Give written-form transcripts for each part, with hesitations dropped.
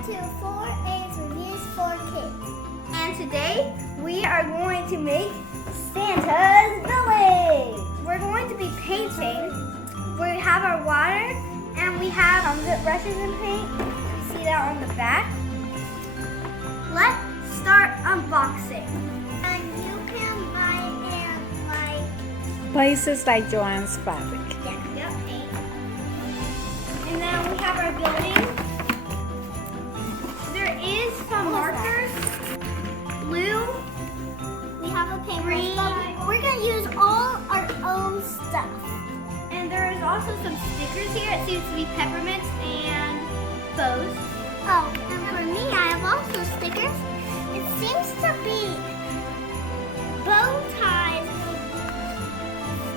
Welcome to 4A's Reviews for Kids. And today we are going to make Santa's Village. We're going to be painting. We have our water and we have the brushes and paint. You see that on the back. Let's start unboxing. And you can buy it like places like Joann's Fabric. Yep. And then we have our building. There is some markers. Blue. We have a paintbrush. We're going to use all our own stuff. And there is also some stickers here. It seems to be peppermints and bows. Oh, and for me, I have also stickers. It seems to be bow ties,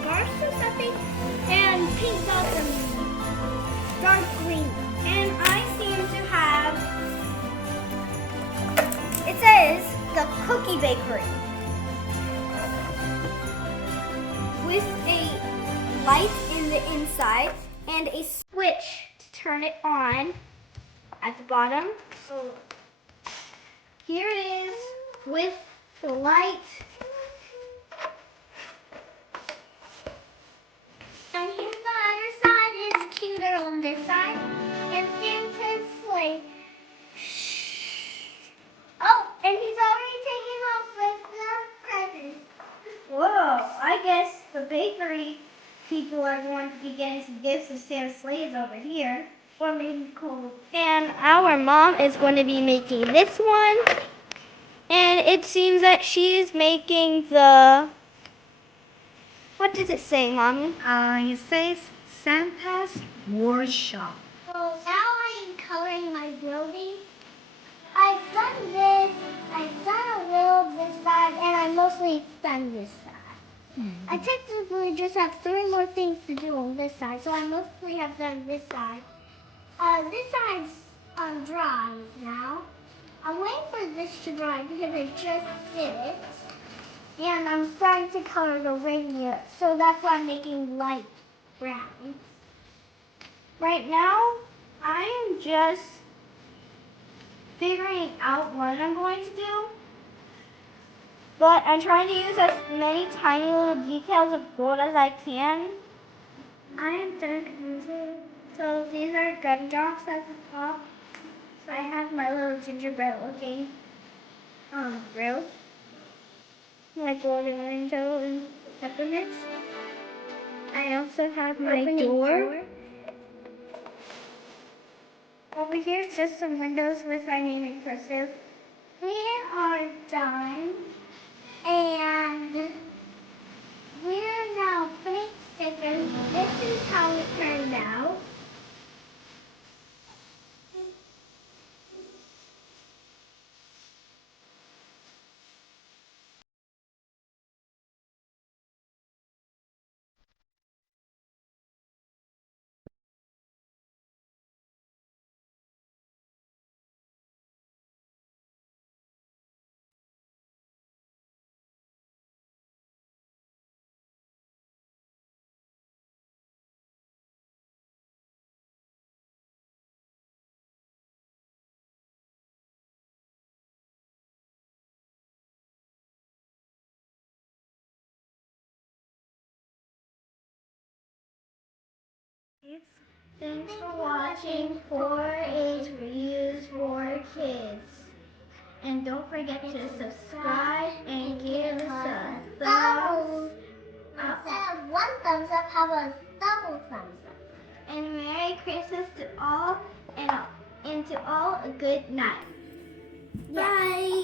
scarves or something, and pink dots and dark green. And I seem to have, it says the Cookie Bakery with a light in the inside and a switch to turn it on at the bottom. So here it is with the light. And here's the other side. It's cuter on this side. And Santa's sleigh. Oh, and he's already taking off with the presents. Whoa, I guess the bakery people are going to be getting some gifts of Santa's sleigh is over here. Or maybe cold. And our mom is going to be making this one. And it seems that she is making the... What does it say, Mommy? It says Santa's Workshop. So now I'm coloring my building. I've done this, I've done a little this side, and I mostly done this side. I technically just have 3 more things to do on this side, so I mostly have done this side. This side's dry now. I'm waiting for this to dry because I just did it. And I'm starting to color the reindeer, so that's why I'm making light brown. Right now, I am just figuring out what I'm going to do. But I'm trying to use as many tiny little details of gold as I can. I am done using. So these are gumdrops at the top. So I have my little gingerbread looking grill. My golden window and peppermints. I also have my door. Over here is just some windows with my name in cursive. We are done. And we're now putting stickers. This is how it turned out. Thanks for watching 4H Reviews for Kids. And don't forget to subscribe and give us a thumbs up. Instead of 1 thumbs up, have a double thumbs up. And Merry Christmas to all, and to all a good night. Bye.